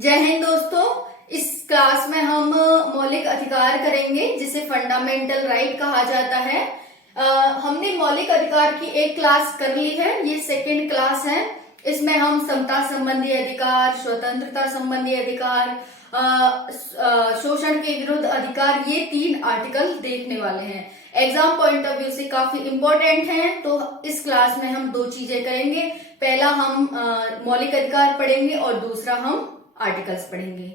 जय हिंद दोस्तों। इस क्लास में हम मौलिक अधिकार करेंगे जिसे फंडामेंटल राइट कहा जाता है। हमने मौलिक अधिकार की एक क्लास कर ली है, ये सेकंड क्लास है। इसमें हम समता संबंधी अधिकार, स्वतंत्रता संबंधी अधिकार, शोषण के विरुद्ध अधिकार, ये 3 आर्टिकल देखने वाले हैं। एग्जाम पॉइंट ऑफ व्यू से काफी इंपॉर्टेंट हैं, तो इस क्लास में हम 2 चीजें करेंगे। पहला हम मौलिक अधिकार पढ़ेंगे और दूसरा हम आर्टिकल्स पढ़ेंगे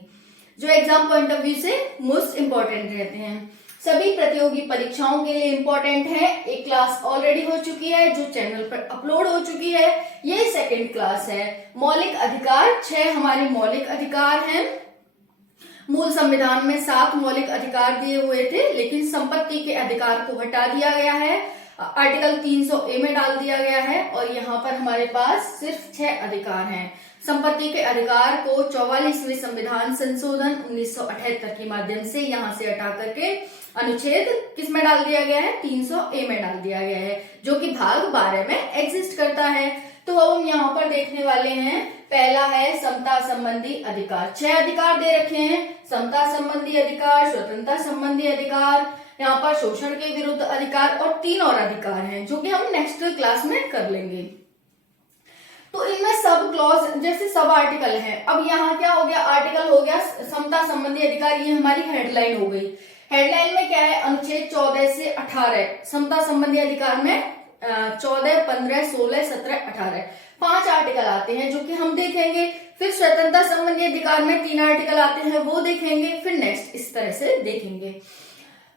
जो एग्जाम पॉइंट ऑफ व्यू से मोस्ट इंपॉर्टेंट रहते हैं। सभी प्रतियोगी परीक्षाओं के लिए इंपॉर्टेंट है। एक क्लास ऑलरेडी हो चुकी है जो चैनल पर अपलोड हो चुकी है, ये सेकंड क्लास है। मौलिक अधिकार 6 हमारे मौलिक अधिकार हैं। मूल संविधान में 7 मौलिक अधिकार दिए हुए थे, लेकिन संपत्ति के अधिकार को हटा दिया गया है, आर्टिकल 300A में डाल दिया गया है और यहाँ पर हमारे पास सिर्फ 6 अधिकार हैं। संपत्ति के अधिकार को 44वें संविधान संशोधन 1978 के माध्यम से यहाँ से हटा करके अनुच्छेद किस में डाल दिया गया है, 300A में डाल दिया गया है, जो कि भाग 12 में एग्जिस्ट करता है। तो हम यहाँ पर देखने वाले हैं, पहला है समता संबंधी अधिकार। 6 अधिकार दे रखे हैं, समता संबंधी अधिकार, स्वतंत्रता संबंधी अधिकार, यहाँ पर शोषण के विरुद्ध अधिकार और 3 और अधिकार हैं जो कि हम नेक्स्ट क्लास में कर लेंगे। तो इनमें सब क्लॉज जैसे सब आर्टिकल है। अब यहाँ क्या हो गया, आर्टिकल हो गया समता संबंधी अधिकार, ये हमारी हेडलाइन हो गई। हेडलाइन में क्या है, अनुच्छेद 14 से 18 समता संबंधी अधिकार में 14, 15, 16, 17, 18 5 आर्टिकल आते हैं जो कि हम देखेंगे। फिर स्वतंत्रता संबंधी अधिकार में 3 आर्टिकल आते हैं, वो देखेंगे। फिर नेक्स्ट इस तरह से देखेंगे।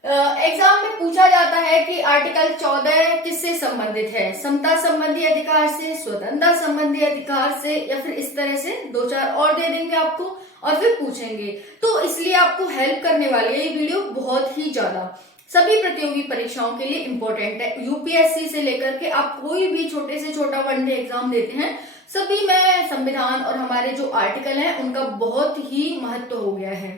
एग्जाम में पूछा जाता है कि आर्टिकल 14 किससे संबंधित है, समता संबंधी अधिकार से, स्वतंत्रता संबंधी अधिकार से, या फिर इस तरह से 2-4 और दे देंगे आपको और फिर पूछेंगे। तो इसलिए आपको हेल्प करने वाली है ये वीडियो बहुत ही ज्यादा। सभी प्रतियोगी परीक्षाओं के लिए इंपॉर्टेंट है। यूपीएससी से लेकर के आप कोई भी छोटे से छोटा वनडे एग्जाम देते हैं, सभी में संविधान और हमारे जो आर्टिकल हैं उनका बहुत ही महत्व हो गया है।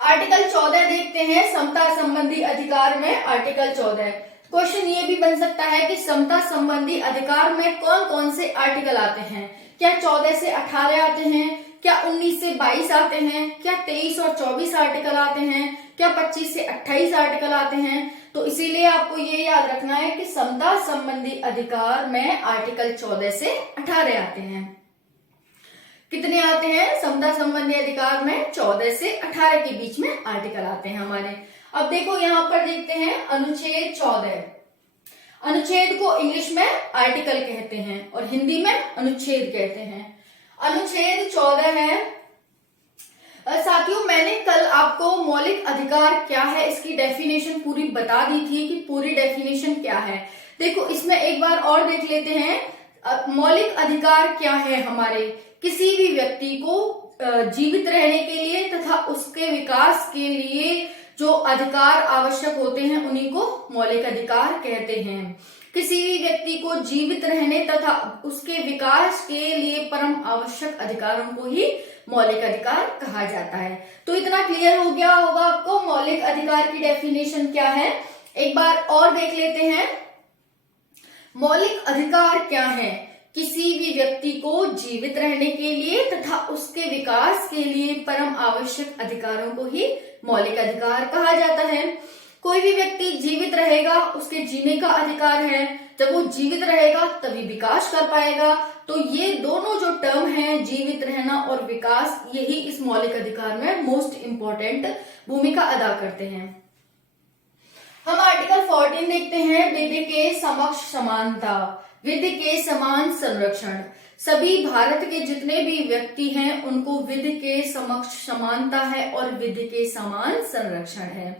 आर्टिकल 14 देखते हैं, समता संबंधी अधिकार में आर्टिकल 14। क्वेश्चन ये भी बन सकता है कि समता संबंधी अधिकार में कौन कौन से आर्टिकल आते हैं। क्या 14 से 18 आते हैं, क्या 19 से 22 आते हैं, क्या 23 और 24 आर्टिकल आते हैं, क्या 25 से 28 आर्टिकल आते हैं। तो इसीलिए आपको ये याद रखना है कि समता संबंधी अधिकार में आर्टिकल 14 से 18 आते हैं। कितने आते हैं, समता संबंधी अधिकार में 14 से 18 के बीच में आर्टिकल आते हैं हमारे। अब देखो यहाँ पर देखते हैं अनुच्छेद 14। अनुच्छेद को इंग्लिश में आर्टिकल कहते हैं और हिंदी में अनुच्छेद कहते हैं। अनुच्छेद 14 है। साथियों, मैंने कल आपको मौलिक अधिकार क्या है इसकी डेफिनेशन पूरी बता दी थी कि पूरी डेफिनेशन क्या है। देखो इसमें एक बार और देख लेते हैं। मौलिक अधिकार क्या है हमारे, किसी भी व्यक्ति को जीवित रहने के लिए तथा उसके विकास के लिए जो अधिकार आवश्यक होते हैं उन्हीं को मौलिक अधिकार कहते हैं। किसी भी व्यक्ति को जीवित रहने तथा उसके विकास के लिए परम आवश्यक अधिकारों को ही मौलिक अधिकार कहा जाता है। तो इतना क्लियर हो गया होगा आपको मौलिक अधिकार की डेफिनेशन क्या है। एक बार और देख लेते हैं। मौलिक अधिकार क्या है, किसी भी व्यक्ति को जीवित रहने के लिए तथा उसके विकास के लिए परम आवश्यक अधिकारों को ही मौलिक अधिकार कहा जाता है। कोई भी व्यक्ति जीवित रहेगा, उसके जीने का अधिकार है। जब वो जीवित रहेगा तभी विकास कर पाएगा। तो ये दोनों जो टर्म हैं, जीवित रहना और विकास, यही इस मौलिक अधिकार में मोस्ट इंपॉर्टेंट भूमिका अदा करते हैं। हम आर्टिकल 14 देखते हैं, विधि के समक्ष समानता, विधि के समान संरक्षण। सभी भारत के जितने भी व्यक्ति हैं उनको विधि के समक्ष समानता है और विधि के समान संरक्षण है।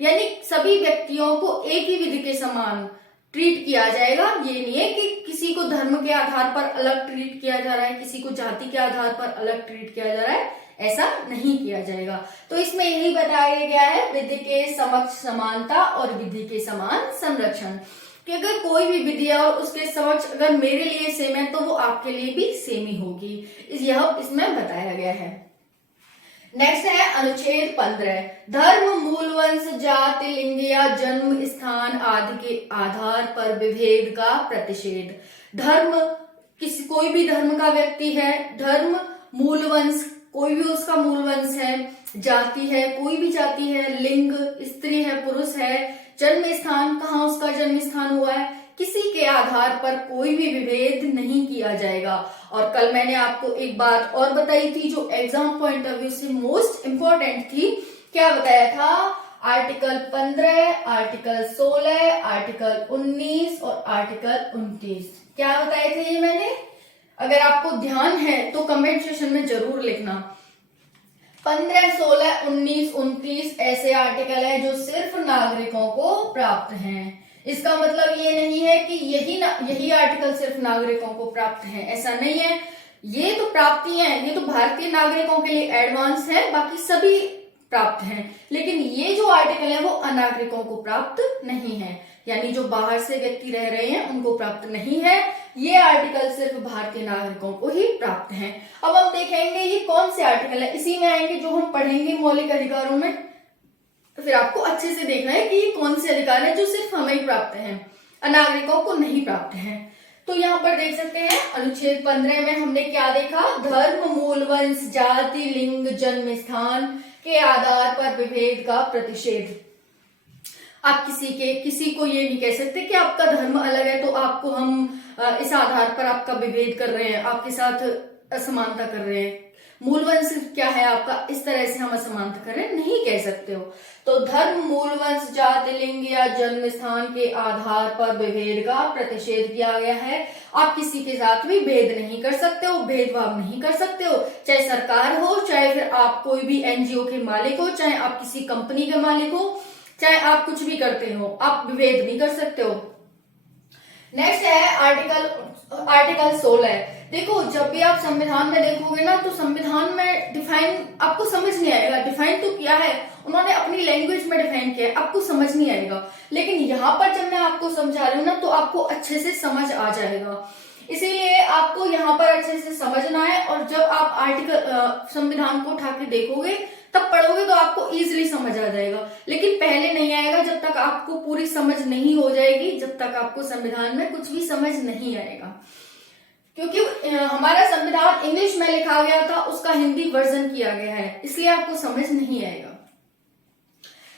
यानी सभी व्यक्तियों को एक ही विधि के समान ट्रीट किया जाएगा। ये नहीं है कि किसी को धर्म के आधार पर अलग ट्रीट किया जा रहा है, किसी को जाति के आधार पर अलग ट्रीट किया जा रहा है, ऐसा नहीं किया जाएगा। तो इसमें यही बताया गया है, विधि के समक्ष समानता और विधि के समान संरक्षण, कि अगर कोई भी विधि है और उसके समक्ष अगर मेरे लिए सेम है तो वो आपके लिए भी सेम ही होगी, यह इसमें बताया गया है। नेक्स्ट है अनुच्छेद 15, धर्म, मूल वंश, जाति, लिंग या जन्म स्थान आदि के आधार पर विभेद का प्रतिषेध। धर्म, कोई भी धर्म का व्यक्ति है, धर्म, मूल वंश, कोई भी उसका मूल वंश है, जाति है, कोई भी जाति है, लिंग, स्त्री है, पुरुष है, जन्म स्थान, कहाँ उसका जन्म स्थान हुआ है, किसी के आधार पर कोई भी विभेद नहीं किया जाएगा। और कल मैंने आपको एक बात और बताई थी जो एग्जाम पॉइंट ऑफ व्यू से मोस्ट इंपॉर्टेंट थी। क्या बताया था? आर्टिकल 15, आर्टिकल 16, आर्टिकल 19 और आर्टिकल 29। क्या बताए थे ये मैंने? अगर आपको ध्यान है तो कमेंट सेक्शन में जरूर लिखना। 15, 16, 19, 29 ऐसे आर्टिकल है जो सिर्फ नागरिकों को प्राप्त हैं। इसका मतलब ये नहीं है कि यही आर्टिकल सिर्फ नागरिकों को प्राप्त है, ऐसा नहीं है। ये तो प्राप्ति है, ये तो भारतीय नागरिकों के लिए एडवांस है, बाकी सभी प्राप्त हैं। लेकिन ये जो आर्टिकल है वो अनागरिकों को प्राप्त नहीं है, यानी जो बाहर से व्यक्ति रह रहे हैं उनको प्राप्त नहीं है। ये आर्टिकल सिर्फ भारतीय नागरिकों को ही प्राप्त है। अब हम देखेंगे ये कौन से आर्टिकल है, इसी में आएंगे जो हम पढ़ेंगे मौलिक अधिकारों में। तो फिर आपको अच्छे से देखना है कि ये कौन से अधिकार है जो सिर्फ हमें ही प्राप्त हैं, अनागरिकों को नहीं प्राप्त हैं। तो यहाँ पर देख सकते हैं अनुच्छेद 15 में हमने क्या देखा? धर्म, मूल वंश, जाति, लिंग, जन्म स्थान के आधार पर विभेद का प्रतिषेध। आप किसी को ये नहीं कह सकते कि आपका धर्म अलग है तो आपको हम इस आधार पर आपका विभेद कर रहे हैं, आपके साथ असमानता कर रहे हैं। मूल वंश क्या है आपका, इस तरह से हम असमानता कर रहे हैं, नहीं कह सकते हो। तो धर्म, मूल वंश, जाति, लिंग या जन्म स्थान के आधार पर विभेद का प्रतिषेध किया गया है। आप किसी के साथ भी भेद नहीं कर सकते हो, भेदभाव नहीं कर सकते हो, चाहे सरकार हो, चाहे फिर आप कोई भी एनजीओ के मालिक हो, चाहे आप किसी कंपनी के मालिक हो, चाहे आप कुछ भी करते हो, आप विभेद नहीं कर सकते हो। नेक्स्ट है आर्टिकल 16। देखो जब भी आप संविधान में देखोगे ना तो संविधान में डिफाइन आपको समझ नहीं आएगा। डिफाइन तो किया है उन्होंने, अपनी लैंग्वेज में डिफाइन किया है, आपको समझ नहीं आएगा। लेकिन यहाँ पर जब मैं आपको समझा रही हूँ ना तो आपको अच्छे से समझ आ जाएगा। इसीलिए आपको यहाँ पर अच्छे से समझना है। और जब आप संविधान को उठा के देखोगे तब पढ़ोगे तो आपको इजीली समझ आ जाएगा। लेकिन पहले नहीं आएगा जब तक आपको पूरी समझ नहीं हो जाएगी, जब तक आपको संविधान में कुछ भी समझ नहीं आएगा। क्योंकि हमारा संविधान इंग्लिश में लिखा गया था, उसका हिंदी वर्जन किया गया है, इसलिए आपको समझ नहीं आएगा।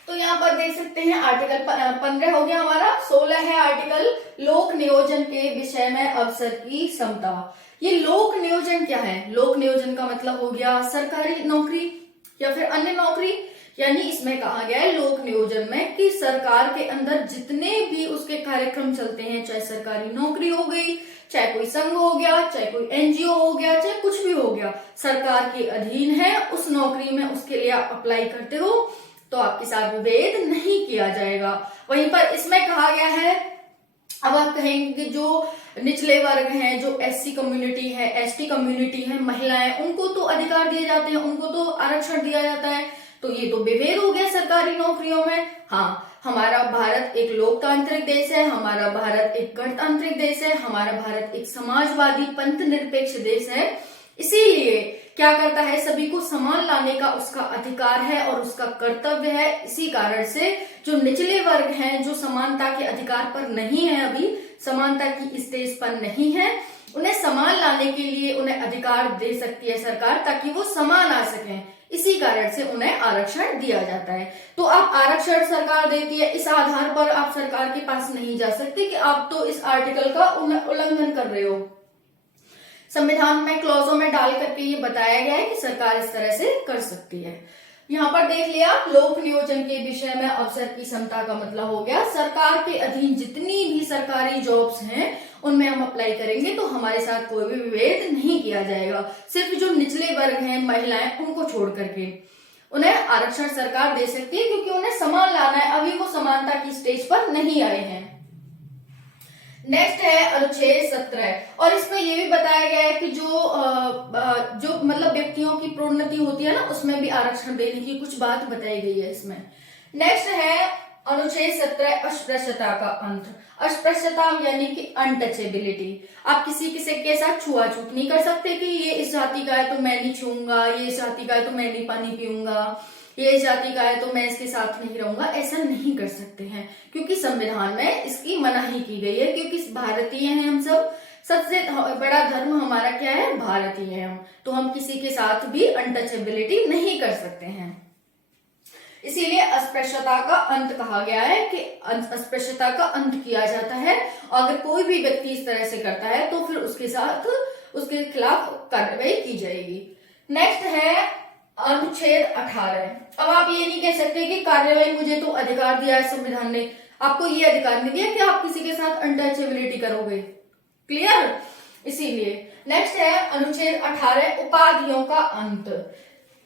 तो यहाँ पर देख सकते हैं आर्टिकल 15 हो गया हमारा। 16 है आर्टिकल लोक नियोजन के विषय में अवसर की समता। ये लोक नियोजन क्या है? लोक नियोजन का मतलब हो गया सरकारी नौकरी या फिर अन्य नौकरी। यानी इसमें कहा गया है लोक नियोजन में कि सरकार के अंदर जितने भी उसके कार्यक्रम चलते हैं, चाहे सरकारी नौकरी हो गई, चाहे कोई संघ हो गया, चाहे कोई एनजीओ हो गया, चाहे कुछ भी हो गया, सरकार के अधीन है, उस नौकरी में उसके लिए आप अप्लाई करते हो तो आपके साथ विभेद नहीं किया जाएगा। वहीं पर इसमें कहा गया है, अब आप कहेंगे जो निचले वर्ग हैं, जो एससी कम्युनिटी है, एसटी कम्युनिटी है, महिलाएं, उनको तो अधिकार दिए जाते हैं, उनको तो आरक्षण दिया जाता है, तो ये तो विभेद हो गया सरकारी नौकरियों में। हाँ, हमारा भारत एक लोकतांत्रिक देश है, हमारा भारत एक गणतांत्रिक देश है, हमारा भारत एक समाजवादी पंथ निरपेक्ष देश है। इसीलिए क्या करता है, सभी को समान लाने का उसका अधिकार है और उसका कर्तव्य है। इसी कारण से जो निचले वर्ग हैं, जो समानता के अधिकार पर नहीं है, अभी समानता की स्टेज पर नहीं है, उन्हें समान लाने के लिए उन्हें अधिकार दे सकती है सरकार, ताकि वो समान आ सकें। इसी कारण से उन्हें आरक्षण दिया जाता है। तो आप आरक्षण सरकार देती है, इस आधार पर आप सरकार के पास नहीं जा सकते कि आप तो इस आर्टिकल का उल्लंघन कर रहे हो। संविधान में क्लॉजों में डाल करके ये बताया गया है कि सरकार इस तरह से कर सकती है। यहाँ पर देख लिया, लोक नियोजन के विषय में अवसर की समता का मतलब हो गया सरकार के अधीन जितनी भी सरकारी जॉब्स हैं उनमें हम अप्लाई करेंगे तो हमारे साथ कोई भी विभेद नहीं किया जाएगा। सिर्फ जो निचले वर्ग हैं, महिलाएं, उनको छोड़ करके उन्हें आरक्षण सरकार दे सकती है, क्योंकि उन्हें समान लाना है, अभी वो समानता की स्टेज पर नहीं आए हैं। नेक्स्ट है अनुच्छेद 17 और इसमें ये भी बताया गया है कि जो मतलब व्यक्तियों की प्रोन्नति होती है ना, उसमें भी आरक्षण देने की कुछ बात बताई गई है इसमें। नेक्स्ट है अनुच्छेद 17 अस्पृश्यता का अंत। अस्पृश्यता यानी कि अनटचेबिलिटी। आप किसी के साथ छुआछूत नहीं कर सकते कि ये इस जाति का है तो मैं नहीं छूऊंगा, ये इस जाति का है तो मैं नहीं पानी पीऊंगा, ये इस जाति का है तो मैं इसके साथ नहीं रहूंगा, ऐसा नहीं कर सकते हैं, क्योंकि संविधान में इसकी मनाही की गई है। क्योंकि भारतीय हैं हम सब, सबसे बड़ा धर्म हमारा क्या है, भारतीय है हम, तो हम किसी के साथ भी अनटचेबिलिटी नहीं कर सकते हैं। इसीलिए अस्पृश्यता का अंत कहा गया है कि अस्पृश्यता का अंत किया जाता है। अगर कोई भी व्यक्ति इस तरह से करता है तो फिर उसके खिलाफ कार्रवाई की जाएगी। नेक्स्ट है अनुच्छेद 18। अब आप ये नहीं कह सकते कि कार्रवाई, मुझे तो अधिकार दिया है संविधान ने, आपको ये अधिकार नहीं दिया कि आप किसी के साथ अनटचेबिलिटी करोगे। क्लियर? इसीलिए नेक्स्ट है अनुच्छेद 18 उपाधियों का अंत।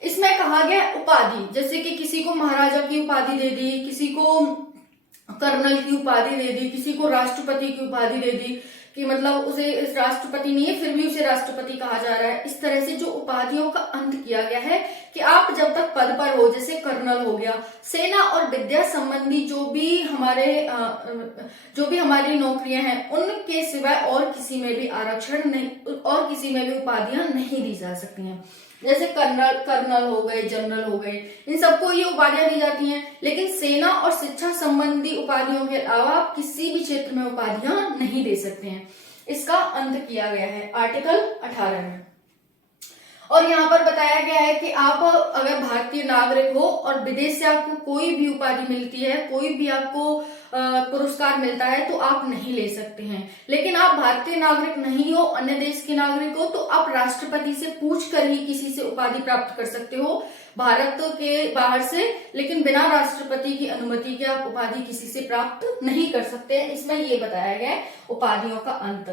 इसमें कहा गया उपाधि, जैसे कि किसी को महाराजा की उपाधि दे दी, किसी को कर्नल की उपाधि दे दी, किसी को राष्ट्रपति की उपाधि दे दी कि मतलब उसे राष्ट्रपति नहीं है फिर भी उसे राष्ट्रपति कहा जा रहा है। इस तरह से जो उपाधियों का अंत किया गया है कि आप जब तक पद पर हो, जैसे कर्नल हो गया, सेना और विद्या संबंधी जो भी हमारी नौकरियां हैं उनके सिवाय और किसी में भी आरक्षण नहीं, और किसी में भी उपाधियां नहीं दी जा सकती हैं। जैसे कर्नल हो गए, जनरल हो गए, इन सबको ये उपाधियां दी जाती हैं, लेकिन सेना और शिक्षा संबंधी उपाधियों के अलावा आप किसी भी क्षेत्र में उपाधियां नहीं दे सकते हैं। इसका अंत किया गया है आर्टिकल 18 में। और यहाँ पर बताया गया है कि आप अगर भारतीय नागरिक हो और विदेश से आपको कोई भी उपाधि मिलती है, कोई भी आपको पुरस्कार मिलता है तो आप नहीं ले सकते हैं। लेकिन आप भारतीय नागरिक नहीं हो, अन्य देश के नागरिक हो, तो आप राष्ट्रपति से पूछ कर ही किसी से उपाधि प्राप्त कर सकते हो भारत के बाहर से, लेकिन बिना राष्ट्रपति की अनुमति के आप उपाधि किसी से प्राप्त नहीं कर सकते हैं। इसमें ये बताया गया है उपाधियों का अंत।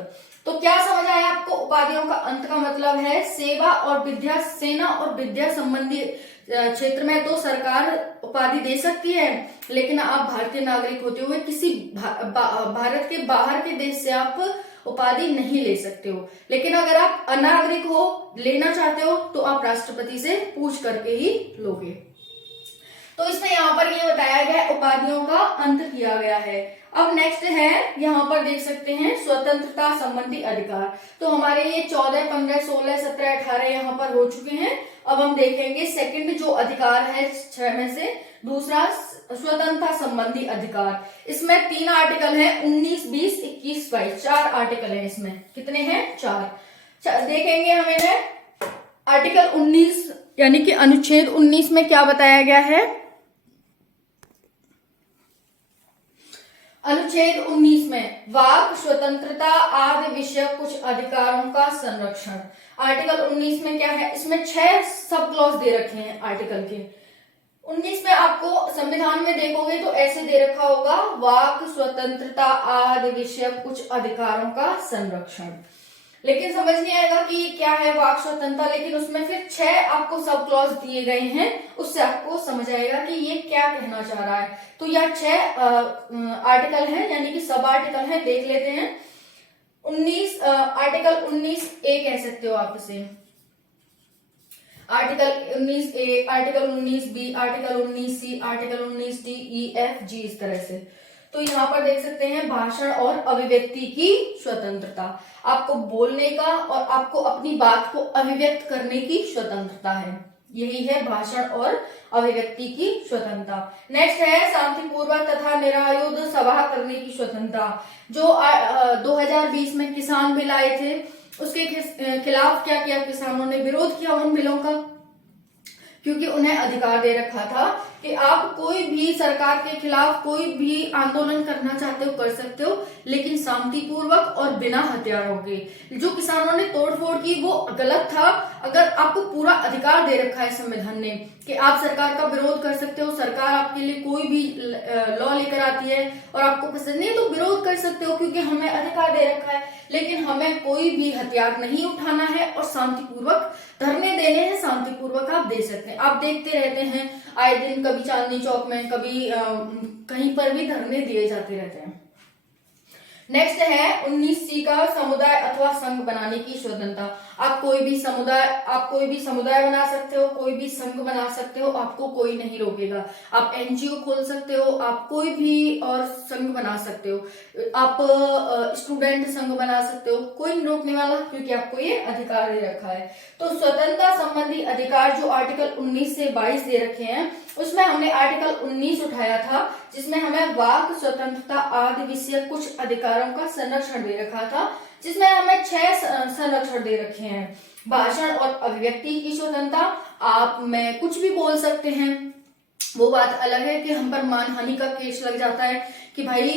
तो क्या समझ आया आपको? उपाधियों का अंत का मतलब है सेवा और विद्या, सेना और विद्या संबंधी क्षेत्र में तो सरकार उपाधि दे सकती है, लेकिन आप भारतीय नागरिक होते हुए किसी भारत के बाहर के देश से आप उपाधि नहीं ले सकते हो। लेकिन अगर आप अनागरिक हो, लेना चाहते हो, तो आप राष्ट्रपति से पूछ करके ही लोगे। तो इसमें यहाँ पर ये बताया गया उपाधियों का अंत किया गया है। अब नेक्स्ट है, यहाँ पर देख सकते हैं स्वतंत्रता संबंधी अधिकार। तो हमारे ये 14, 15, 16, 17, 18 यहाँ पर हो चुके हैं। अब हम देखेंगे सेकंड जो अधिकार है 6 में से दूसरा स्वतंत्रता संबंधी अधिकार। इसमें 3 आर्टिकल है, 19, 20, 21, 22, 4 आर्टिकल है। इसमें कितने हैं? 4 देखेंगे हमें। आर्टिकल 19 यानी कि अनुच्छेद 19 में क्या बताया गया है? अनुच्छेद 19 में वाक स्वतंत्रता आदि विषय कुछ अधिकारों का संरक्षण। आर्टिकल 19 में क्या है? इसमें 6 सब क्लॉज दे रखे हैं आर्टिकल के। 19 में आपको संविधान में देखोगे तो ऐसे दे रखा होगा, वाक स्वतंत्रता आदि विषय कुछ अधिकारों का संरक्षण। लेकिन समझ नहीं आएगा कि ये क्या है वाक स्वतंत्रता, लेकिन उसमें फिर 6 आपको सब क्लॉज दिए गए हैं, उससे आपको समझ आएगा कि ये क्या कहना चाह रहा है। तो यह 6 आर्टिकल है, यानी कि सब आर्टिकल है, देख लेते हैं। 19 आर्टिकल 19A कह सकते हो आप इसे, article 19A, article 19B, article 19C, article 19D, E, F, G, इस तरह से। तो यहाँ पर देख सकते हैं भाषण और अभिव्यक्ति की स्वतंत्रता, आपको बोलने का और आपको अपनी बात को अभिव्यक्त करने की स्वतंत्रता है, यही है भाषण और अभिव्यक्ति की स्वतंत्रता। नेक्स्ट है शांतिपूर्वक तथा निरायुध सभा करने की स्वतंत्रता। जो 2020 में किसान बिल आए थे उसके खिलाफ क्या किया किसानों ने? विरोध किया उन बिलों का, क्योंकि उन्हें अधिकार दे रखा था कि आप कोई भी सरकार के खिलाफ कोई भी आंदोलन करना चाहते हो कर सकते हो, लेकिन शांतिपूर्वक और बिना हथियारों के। जो किसानों ने तोड़फोड़ की वो गलत था। अगर आपको पूरा अधिकार दे रखा है संविधान ने कि आप सरकार का विरोध कर सकते हो, सरकार आपके लिए कोई भी लॉ लेकर आती है और आपको पसंद नहीं है तो विरोध कर सकते हो, क्योंकि हमें अधिकार दे रखा है। लेकिन हमें कोई भी हथियार नहीं उठाना है और शांतिपूर्वक धरने देने हैं, शांतिपूर्वक आप दे सकते हैं। आप देखते रहते हैं आए दिन, कभी चांदनी चौक में, कभी कहीं पर भी धरने दिए जाते रहते हैं। नेक्स्ट है 19C का समुदाय अथवा संघ बनाने की स्वतंत्रता। आप कोई भी समुदाय बना सकते हो, कोई भी संघ बना सकते हो, आपको कोई नहीं रोकेगा। आप एनजीओ खोल सकते हो, आप कोई भी और संघ बना सकते हो, आप स्टूडेंट संघ बना सकते हो, कोई नहीं रोकने वाला, क्योंकि आपको ये अधिकार दे रखा है। तो स्वतंत्रता संबंधी अधिकार जो आर्टिकल 19 से 22 दे रखे हैं, उसमें हमने आर्टिकल 19 उठाया था, जिसमें हमें वाक स्वतंत्रता आदि विषय कुछ अधिकारों का संरक्षण दे रखा था। जिसमें हमें 6 संरक्षण दे रखे हैं। भाषण और अभिव्यक्ति की स्वतंत्रता, आप में कुछ भी बोल सकते हैं। वो बात अलग है कि हम पर मानहानि का केस लग जाता है कि भाई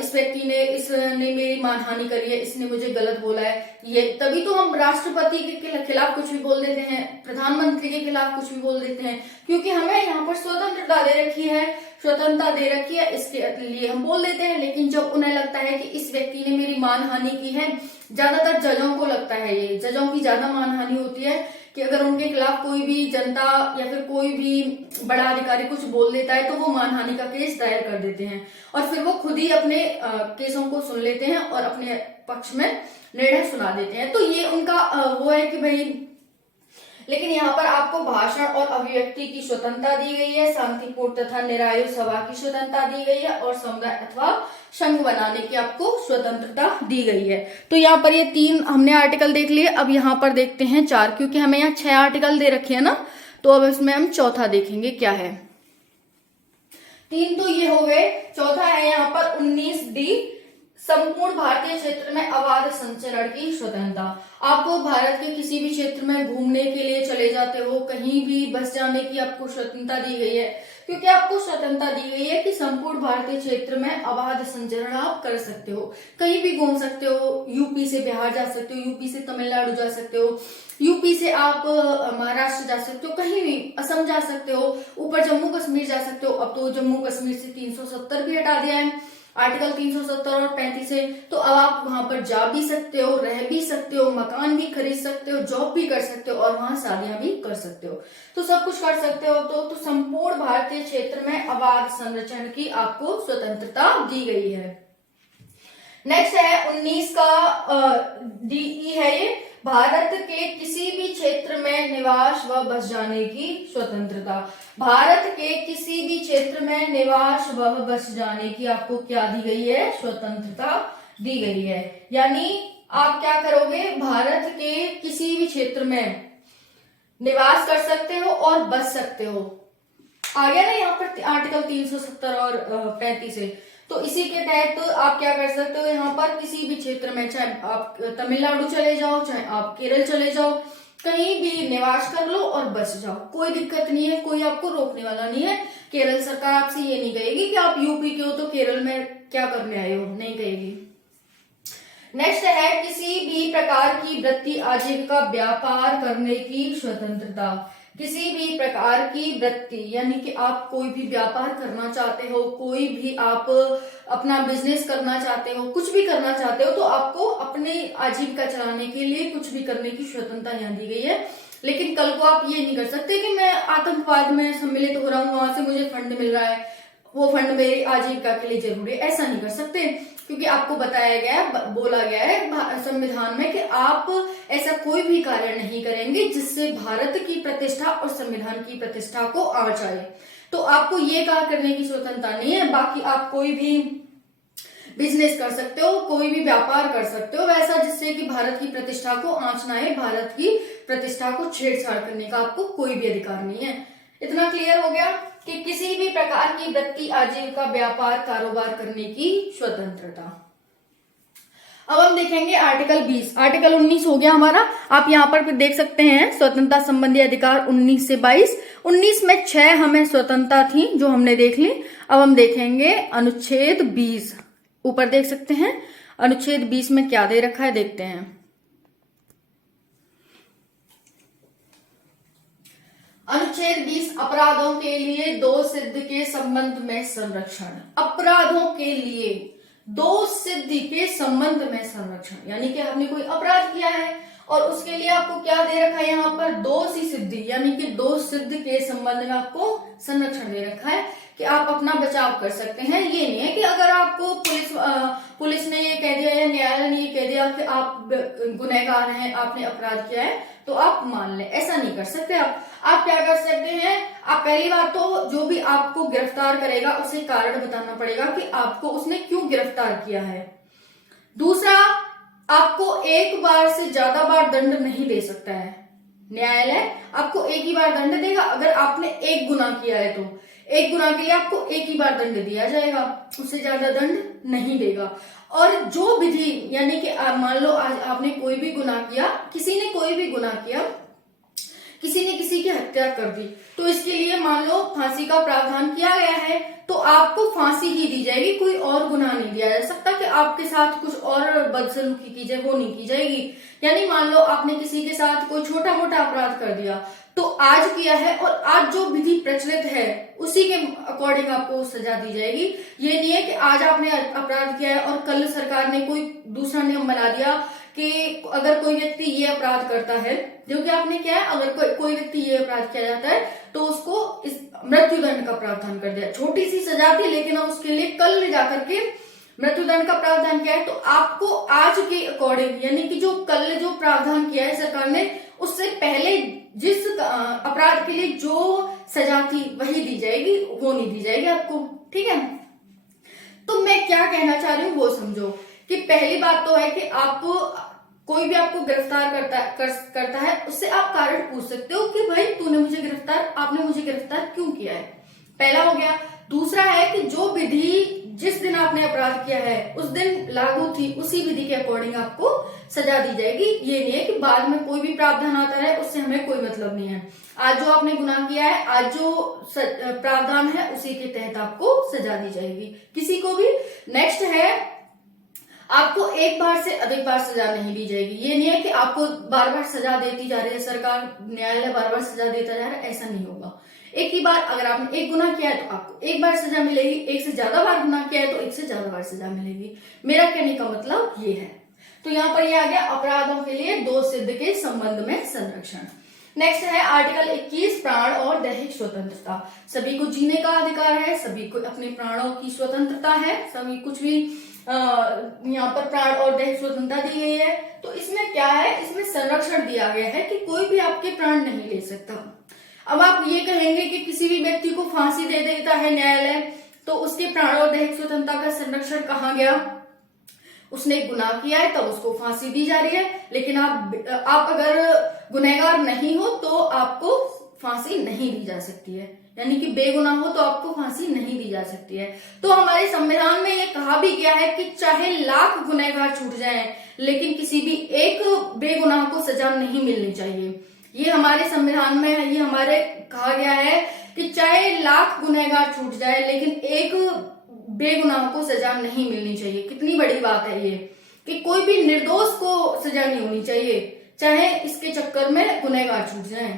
इस व्यक्ति ने इसने मेरी मानहानि करी है, इसने मुझे गलत बोला है, ये तभी तो हम राष्ट्रपति के खिलाफ कुछ भी बोल देते हैं, प्रधानमंत्री के खिलाफ कुछ भी बोल देते हैं, क्योंकि हमें यहाँ पर स्वतंत्रता दे रखी है, स्वतंत्रता दे रखी है, इसके लिए हम बोल देते हैं। लेकिन जब उन्हें लगता है कि इस व्यक्ति ने मेरी मानहानि की है, ज्यादातर जजों को लगता है, ये जजों की ज्यादा मानहानि होती है कि अगर उनके खिलाफ कोई भी जनता या फिर कोई भी बड़ा अधिकारी कुछ बोल देता है तो वो मानहानि का केस दायर कर देते हैं और फिर वो खुद ही अपने केसों को सुन लेते हैं और अपने पक्ष में निर्णय सुना देते हैं। तो ये उनका वो है कि भाई, लेकिन यहाँ पर आपको भाषण और अभिव्यक्ति की स्वतंत्रता दी गई है, शांतिपूर्ण तथा निरायुध सभा की स्वतंत्रता दी गई है और समुदाय अथवा संघ बनाने की आपको स्वतंत्रता दी गई है। तो यहाँ पर ये 3 हमने आर्टिकल देख लिए। अब यहाँ पर देखते हैं 4, क्योंकि हमें यहाँ 6 आर्टिकल दे रखे हैं ना, तो अब इसमें हम चौथा देखेंगे क्या है। 3 तो ये हो गए, चौथा है यहाँ पर 19D, संपूर्ण भारतीय क्षेत्र में अबाध संचरण की स्वतंत्रता। आप भारत के किसी भी क्षेत्र में घूमने के लिए चले जाते हो, कहीं भी बस जाने की आपको स्वतंत्रता दी गई है, क्योंकि आपको स्वतंत्रता दी गई है कि संपूर्ण भारतीय क्षेत्र में अबाध संचरण आप कर सकते हो, कहीं भी घूम सकते हो। यूपी से बिहार जा सकते हो, यूपी से तमिलनाडु जा सकते हो, यूपी से आप महाराष्ट्र जा सकते हो, कहीं भी असम जा सकते हो, ऊपर जम्मू कश्मीर जा सकते हो। अब तो जम्मू कश्मीर से 370 भी हटा दिया है, आर्टिकल 370 और 35 से, तो अब आप वहां पर जा भी सकते हो, रह भी सकते हो, मकान भी खरीद सकते हो, जॉब भी कर सकते हो और वहां शादियां भी कर सकते हो, तो सब कुछ कर सकते हो। तो संपूर्ण भारतीय क्षेत्र में अबाध संरक्षण की आपको स्वतंत्रता दी गई है। नेक्स्ट है 19 का DE है ये, भारत के किसी भी क्षेत्र में निवास व बस जाने की स्वतंत्रता। भारत के किसी भी क्षेत्र में निवास व बस जाने की आपको क्या दी गई है, स्वतंत्रता दी गई है। यानी आप क्या करोगे, भारत के किसी भी क्षेत्र में निवास कर सकते हो और बस सकते हो। आ गया ना यहाँ पर आर्टिकल 370 और 35 से, तो इसी के तहत तो आप क्या कर सकते हो, यहाँ पर किसी भी क्षेत्र में, चाहे आप तमिलनाडु चले जाओ, चाहे आप केरल चले जाओ, कहीं भी निवास कर लो और बस जाओ, कोई दिक्कत नहीं है, कोई आपको रोकने वाला नहीं है। केरल सरकार आपसे ये नहीं कहेगी कि आप यूपी के हो तो केरल में क्या करने आए हो, नहीं कहेगी। नेक्स्ट है किसी भी प्रकार की वृत्ति आजीविका व्यापार करने की स्वतंत्रता। किसी भी प्रकार की वृत्ति यानी कि आप कोई भी व्यापार करना चाहते हो, कोई भी आप अपना बिजनेस करना चाहते हो, कुछ भी करना चाहते हो, तो आपको अपनी आजीविका चलाने के लिए कुछ भी करने की स्वतंत्रता यहाँ दी गई है। लेकिन कल को आप ये नहीं कर सकते कि मैं आतंकवाद में सम्मिलित हो रहा हूँ, वहां से मुझे फंड मिल रहा है, वो फंड मेरी आजीविका के लिए जरूरी है, ऐसा नहीं कर सकते, क्योंकि आपको बताया गया है, बोला गया है संविधान में कि आप ऐसा कोई भी कार्य नहीं करेंगे जिससे भारत की प्रतिष्ठा और संविधान की प्रतिष्ठा को आंच आए। तो आपको ये कार्य करने की स्वतंत्रता नहीं है। बाकी आप कोई भी बिजनेस कर सकते हो, कोई भी व्यापार कर सकते हो वैसा जिससे कि भारत की प्रतिष्ठा को आंच ना आए, भारत की प्रतिष्ठा को छेड़छाड़ करने का आपको कोई भी अधिकार नहीं है। इतना क्लियर हो गया कि किसी भी प्रकार की वृत्ति आजीविका व्यापार कारोबार करने की स्वतंत्रता। अब हम देखेंगे आर्टिकल 20। आर्टिकल 19 हो गया हमारा, आप यहाँ पर देख सकते हैं स्वतंत्रता संबंधी अधिकार 19 से 22। 19 में 6 हमें स्वतंत्रता थी जो हमने देख ली। अब हम देखेंगे अनुच्छेद 20, ऊपर देख सकते हैं अनुच्छेद 20 में क्या दे रखा है, देखते हैं। अनुच्छेद 20 अपराधों के लिए 2 सिद्धि के संबंध में संरक्षण। अपराधों के लिए 2 सिद्धि के संबंध में संरक्षण, यानी कि आपने कोई अपराध किया है और उसके लिए आपको क्या दे रखा है, यहाँ पर 2 सी सिद्धि यानी कि 2 सिद्धि के संबंध में आपको संरक्षण दे रखा है कि आप अपना बचाव कर सकते हैं। ये नहीं है कि अगर आपको पुलिस ने ये कह दिया या न्यायालय ने ये कह दिया कि आप गुनहगार हैं, आपने अपराध किया है, तो आप मान लें, ऐसा नहीं कर सकते। आप क्या कर सकते हैं, आप पहली बात तो जो भी आपको गिरफ्तार करेगा उसे कारण बताना पड़ेगा कि आपको उसने क्यों गिरफ्तार किया है। दूसरा, आपको एक बार से ज्यादा बार दंड नहीं दे सकता है न्यायालय, आपको एक ही बार दंड देगा। अगर आपने एक गुनाह किया है तो एक गुनाह के लिए आपको एक ही बार दंड दिया जाएगा, उससे ज्यादा दंड नहीं देगा। और जो विधि, यानी कि मान लो आज आपने कोई भी गुनाह किया, किसी ने कोई भी गुनाह किया, किसी ने किसी की हत्या कर दी, तो इसके लिए मान लो फांसी का प्रावधान किया गया है, तो आपको फांसी ही दी जाएगी, कोई और गुनाह नहीं दिया जा सकता कि आपके साथ कुछ और बदसलूकी की जाए, वो नहीं की जाएगी। यानी मान लो आपने किसी के साथ कोई छोटा मोटा अपराध कर दिया, तो आज किया है और आज जो विधि प्रचलित है उसी के अकॉर्डिंग आपको सजा दी जाएगी। ये नहीं है कि आज आपने अपराध किया है और कल सरकार ने कोई दूसरा नियम बना दिया कि अगर कोई व्यक्ति ये अपराध करता है, जो कि आपने क्या है, अगर कोई व्यक्ति ये अपराध किया जाता है तो उसको इस मृत्युदंड का प्रावधान कर दिया। छोटी सी सजा थी, लेकिन अब उसके लिए कल ले जाकर के मृत्युदंड का प्रावधान किया है। तो आपको आज के अकॉर्डिंग, यानी कि जो कल जो प्रावधान किया है सरकार ने, उससे पहले जिस अपराध के लिए जो सजा थी वही दी जाएगी, वो नहीं दी जाएगी आपको। ठीक है, तो मैं क्या कहना चाह रही हूँ वो समझो कि पहली बात तो है कि आपको कोई भी आपको गिरफ्तार करता है, उससे आप कारण पूछ सकते हो कि भाई आपने मुझे गिरफ्तार क्यों किया है, पहला हो गया। दूसरा है कि जो विधि जिस दिन आपने अपराध किया है उस दिन लागू थी, उसी विधि के अकॉर्डिंग आपको सजा दी जाएगी। ये नहीं है कि बाद में कोई भी प्रावधान आता रहे, उससे हमें कोई मतलब नहीं है। आज जो आपने गुनाह किया है, आज जो प्रावधान है उसी के तहत आपको सजा दी जाएगी, किसी को भी। नेक्स्ट है, आपको एक बार से अधिक बार सजा नहीं दी जाएगी। ये नहीं है कि आपको बार बार सजा देती जा रही है सरकार, न्यायालय बार बार सजा देता जा रहा है, ऐसा नहीं होगा। एक ही बार, अगर आपने एक गुनाह किया है तो आपको एक बार सजा मिलेगी, एक से ज्यादा बार गुनाह किया है तो एक से ज्यादा बार सजा मिलेगी। मेरा कहने का मतलब ये है। तो यहाँ पर ये आ गया अपराधों के लिए दोष सिद्ध के संबंध में संरक्षण। नेक्स्ट है आर्टिकल 21, प्राण और दैहिक स्वतंत्रता। सभी को जीने का अधिकार है, सभी को अपने प्राणों की स्वतंत्रता है, सभी कुछ भी यहाँ पर प्राण और दैहिक स्वतंत्रता दी गई है। तो इसमें क्या है, इसमें संरक्षण दिया गया है कि कोई भी आपके प्राण नहीं ले सकता। अब आप ये कहेंगे कि किसी भी व्यक्ति को फांसी दे देता है न्यायालय, तो उसके प्राण और दैहिक स्वतंत्रता का संरक्षण कहाँ गया? उसने गुनाह किया है तब उसको फांसी दी जा रही है, लेकिन आप अगर गुनहगार नहीं हो तो आपको फांसी नहीं दी जा सकती है, यानी कि बेगुनाह हो तो आपको फांसी नहीं दी जा सकती है। तो हमारे संविधान में ये कहा भी गया है कि चाहे लाख गुनहगार छूट जाएं, लेकिन किसी भी एक बेगुनाह को सजा नहीं मिलनी चाहिए। ये हमारे संविधान में ये हमारे कहा गया है कि चाहे लाख गुनहगार छूट जाए, लेकिन एक बेगुनाह को सजा नहीं मिलनी चाहिए। कितनी बड़ी बात है ये, कि कोई भी निर्दोष को सजा नहीं होनी चाहिए, चाहे इसके चक्कर में गुनहगार छूट जाए।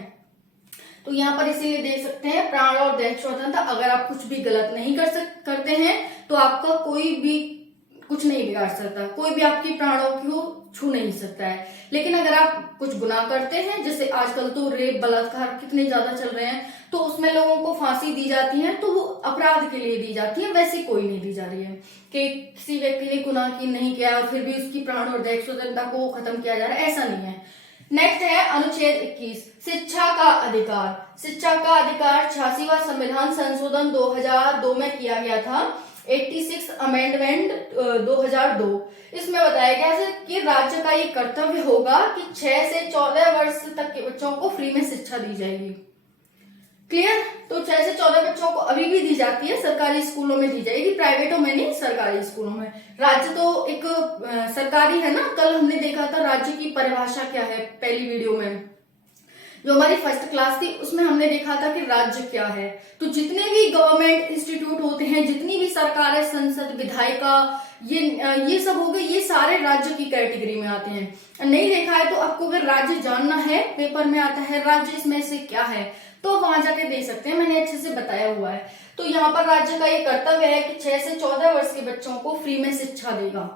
तो यहाँ पर इसीलिए देख सकते हैं प्राण और दैहिक स्वतंत्रता। अगर आप कुछ भी गलत नहीं करते हैं तो आपका कोई भी कुछ नहीं बिगाड़ सकता, कोई भी आपकी प्राणों को छू नहीं सकता है। लेकिन अगर आप कुछ गुनाह करते हैं, जैसे आजकल तो रेप बलात्कार कितने ज्यादा चल रहे हैं, तो उसमें लोगों को फांसी दी जाती है, तो वो अपराध के लिए दी जाती है, वैसे कोई नहीं दी जा रही है कि किसी व्यक्ति ने गुनाह की नहीं किया और फिर भी उसकी प्राण और दैहिक स्वतंत्रता को खत्म किया जा रहा है, ऐसा नहीं है। नेक्स्ट है अनुच्छेद 21, शिक्षा का अधिकार। शिक्षा का अधिकार 86वां संविधान संशोधन 2002 में किया गया था, 86 अमेंडमेंट 2002। इसमें बताया गया है कि राज्य का ये कर्तव्य होगा कि 6 से 14 वर्ष तक के बच्चों को फ्री में शिक्षा दी जाएगी। क्लियर? तो 6 से 14 बच्चों को अभी भी दी जाती है, सरकारी स्कूलों में दी जाएगी, प्राइवेटों में नहीं, सरकारी स्कूलों में। राज्य तो एक सरकारी है ना, कल हमने देखा था राज्य की परिभाषा क्या है, पहली वीडियो में जो हमारी फर्स्ट क्लास थी उसमें हमने देखा था कि राज्य क्या है। तो जितने भी गवर्नमेंट इंस्टीट्यूट होते हैं, जितनी भी सरकार है, संसद, विधायिका, ये सब हो गए, ये सारे राज्य की कैटेगरी में आते हैं। नहीं देखा है तो आपको अगर राज्य जानना है, पेपर में आता है राज्य इसमें से क्या है, तो वहां जाके दे सकते हैं, मैंने अच्छे से बताया हुआ है। तो यहाँ पर राज्य का ये कर्तव्य है कि 6 से 14 वर्ष के बच्चों को फ्री में शिक्षा देगा।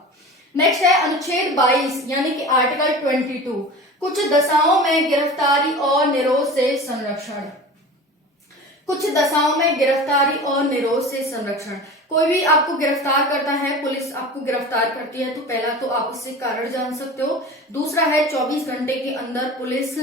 नेक्स्ट है अनुच्छेद 22 यानी कि आर्टिकल 22, कुछ दशाओं में गिरफ्तारी और निरोध से संरक्षण। कुछ दशाओं में गिरफ्तारी और निरोध से संरक्षण। कोई भी आपको गिरफ्तार करता है, पुलिस आपको गिरफ्तार करती है, तो पहला तो आप उससे कारण जान सकते हो। दूसरा है 24 घंटे के अंदर पुलिस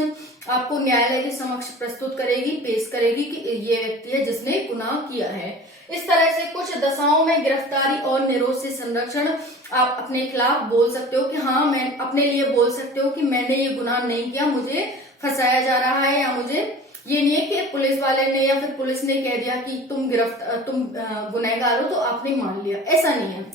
आपको न्यायालय के समक्ष प्रस्तुत करेगी, पेश करेगी कि ये व्यक्ति है जिसने गुनाह किया है। इस तरह से कुछ दशाओं में गिरफ्तारी और निरोध से संरक्षण आप अपने खिलाफ बोल सकते हो कि हाँ, मैं अपने लिए बोल सकते हो कि मैंने ये गुनाह नहीं किया, मुझे फंसाया जा रहा है, या मुझे ये नहीं है कि पुलिस वाले ने या फिर पुलिस ने कह दिया कि तुम गुनहगार हो तो आपने मान लिया, ऐसा नहीं है।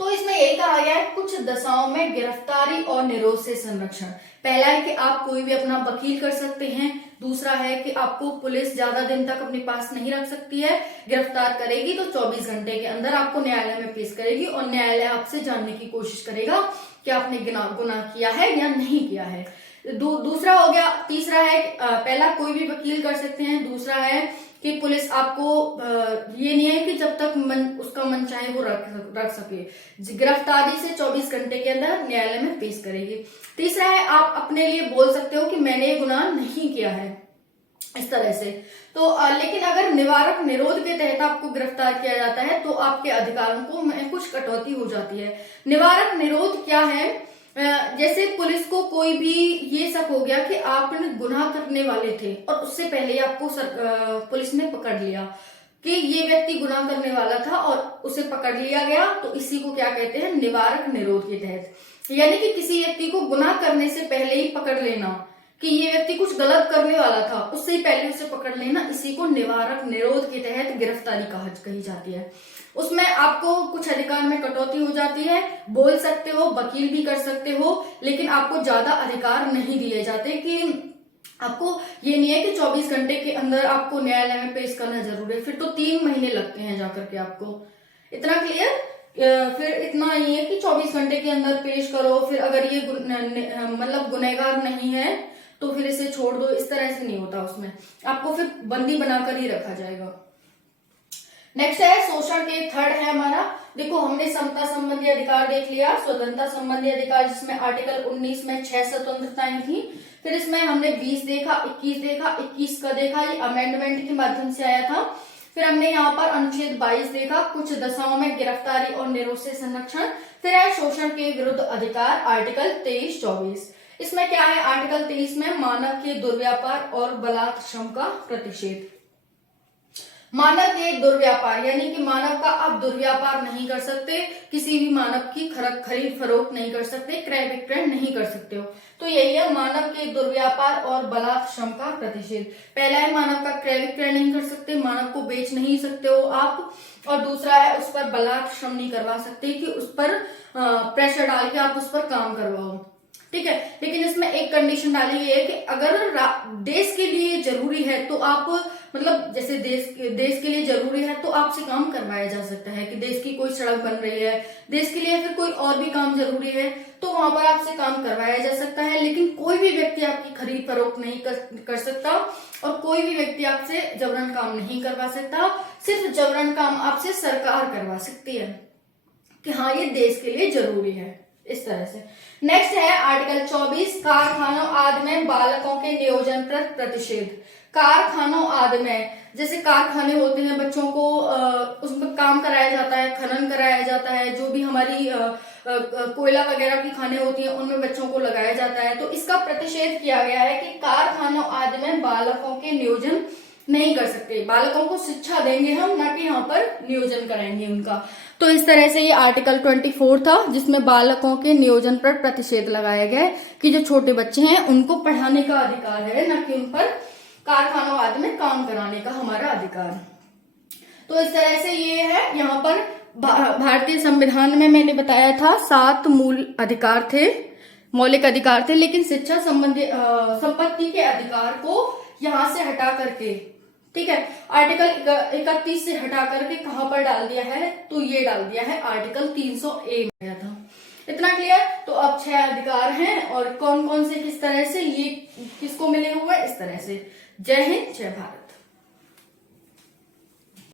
तो इसमें यही कहा गया है कुछ दशाओं में गिरफ्तारी और निरोध से संरक्षण। पहला है कि आप कोई भी अपना वकील कर सकते हैं। दूसरा है कि आपको पुलिस ज्यादा दिन तक अपने पास नहीं रख सकती है, गिरफ्तार करेगी तो 24 घंटे के अंदर आपको न्यायालय में पेश करेगी और न्यायालय आपसे जानने की कोशिश करेगा कि आपने गुनाह किया है या नहीं किया है। दूसरा हो गया। तीसरा है पहला कोई भी वकील कर सकते हैं। दूसरा है कि पुलिस आपको ये नहीं है कि जब तक उसका मन चाहे वो रख सके, गिरफ्तारी से 24 घंटे के अंदर न्यायालय में पेश करेगी। तीसरा है आप अपने लिए बोल सकते हो कि मैंने ये गुनाह नहीं किया है, इस तरह से। तो लेकिन अगर निवारक निरोध के तहत आपको गिरफ्तार किया जाता है तो आपके अधिकारों को में कुछ कटौती हो जाती है। निवारक निरोध क्या है? जैसे पुलिस को कोई भी ये शक हो गया कि आपने गुनाह करने वाले थे और उससे पहले ही आपको पुलिस ने पकड़ लिया कि ये व्यक्ति गुनाह करने वाला था और उसे पकड़ लिया गया, तो इसी को क्या कहते हैं? निवारक निरोध के तहत। यानी कि किसी व्यक्ति को गुनाह करने से पहले ही पकड़ लेना कि ये व्यक्ति कुछ गलत करने वाला था, उससे ही पहले उसे पकड़ लेना, इसी को निवारक निरोध के तहत गिरफ्तारी कही जाती है। उसमें आपको कुछ अधिकार में कटौती हो जाती है, बोल सकते हो, वकील भी कर सकते हो, लेकिन आपको ज्यादा अधिकार नहीं दिए जाते कि आपको ये नहीं है कि 24 घंटे के अंदर आपको न्यायालय में पेश करना जरूरी है, फिर तो 3 महीने लगते हैं जाकर के आपको। इतना क्लियर? फिर इतना ही है कि 24 घंटे के अंदर पेश करो, फिर अगर ये मतलब गुनहगार नहीं है तो फिर इसे छोड़ दो, इस तरह से नहीं होता। उसमें आपको फिर बंदी बनाकर ही रखा जाएगा। नेक्स्ट है शोषण के थर्ड है हमारा। देखो हमने समता संबंधी अधिकार देख लिया, स्वतंत्रता संबंधी अधिकार जिसमें आर्टिकल 19 में 6 स्वतंत्रताएं थी। फिर इसमें हमने 20 देखा, 21 देखा, 21 का देखा, ये अमेंडमेंट के माध्यम से आया था। फिर हमने यहाँ पर अनुच्छेद 22 देखा, कुछ दशाओं में गिरफ्तारी और निरोध से संरक्षण। फिर है शोषण के विरुद्ध अधिकार, आर्टिकल 23-24। इसमें क्या है? आर्टिकल 23 में मानव के दुर्व्यापार और बलात्श्रम का प्रतिषेध। मानव के दुर्व्यापार यानी कि मानव का आप दुर्व्यापार नहीं कर सकते, किसी भी मानव की खरीद फरोख्त नहीं कर सकते, क्रय विक्रय नहीं कर सकते हो। तो यही है मानव के दुर्व्यापार और बलात्श्रम का प्रतिषेध। पहला है मानव का क्रय विक्रय नहीं कर सकते, मानव को बेच नहीं सकते हो आप। और दूसरा है उस पर बलात्श्रम नहीं करवा सकते कि उस पर प्रेशर डाल के आप उस पर काम करवाओ, ठीक है। लेकिन इसमें एक कंडीशन डाली है कि अगर देश के लिए जरूरी है तो आप मतलब जैसे देश के लिए जरूरी है तो आपसे काम करवाया जा सकता है कि देश की कोई सड़क बन रही है, देश के लिए फिर कोई और भी काम जरूरी है तो वहां पर आपसे काम करवाया जा सकता है। लेकिन कोई भी व्यक्ति आपकी खरीद फरोख्त नहीं कर सकता और कोई भी व्यक्ति आपसे जबरन काम नहीं करवा सकता। सिर्फ जबरन काम आपसे सरकार करवा सकती है कि हाँ ये देश के लिए जरूरी है, इस तरह से। नेक्स्ट है आर्टिकल 24, कारखानों आदि में बालकों के नियोजन पर प्रतिषेध। कारखानों आदि में जैसे कारखाने होते हैं, बच्चों को उसमें काम कराया जाता है, खनन कराया जाता है, जो भी हमारी कोयला वगैरह की खाने होती हैं उनमें बच्चों को लगाया जाता है। तो इसका प्रतिषेध किया गया है कि कारखानों आदि में बालकों के नियोजन नहीं कर सकते। बालकों को शिक्षा देंगे हम, ना कि यहाँ पर नियोजन कराएंगे उनका। तो इस तरह से ये आर्टिकल 24 था जिसमें बालकों के नियोजन पर प्रतिषेध लगाया गया है कि जो छोटे बच्चे हैं उनको पढ़ाने का अधिकार है, ना कि उन पर कारखानों आदि में काम कराने का हमारा अधिकार। तो इस तरह से ये है। यहाँ पर भारतीय संविधान में मैंने बताया था 7 मूल अधिकार थे, मौलिक अधिकार थे, लेकिन शिक्षा संबंधी संपत्ति के अधिकार को यहाँ से हटा करके, ठीक है, आर्टिकल 31 से हटा करके कहां पर डाल दिया है? तो ये डाल दिया है आर्टिकल 300A में आया था। इतना क्लियर? तो अब 6 अधिकार हैं और कौन कौन से किस तरह से ये किसको मिले हुए, इस तरह से। जय हिंद, जय भारत।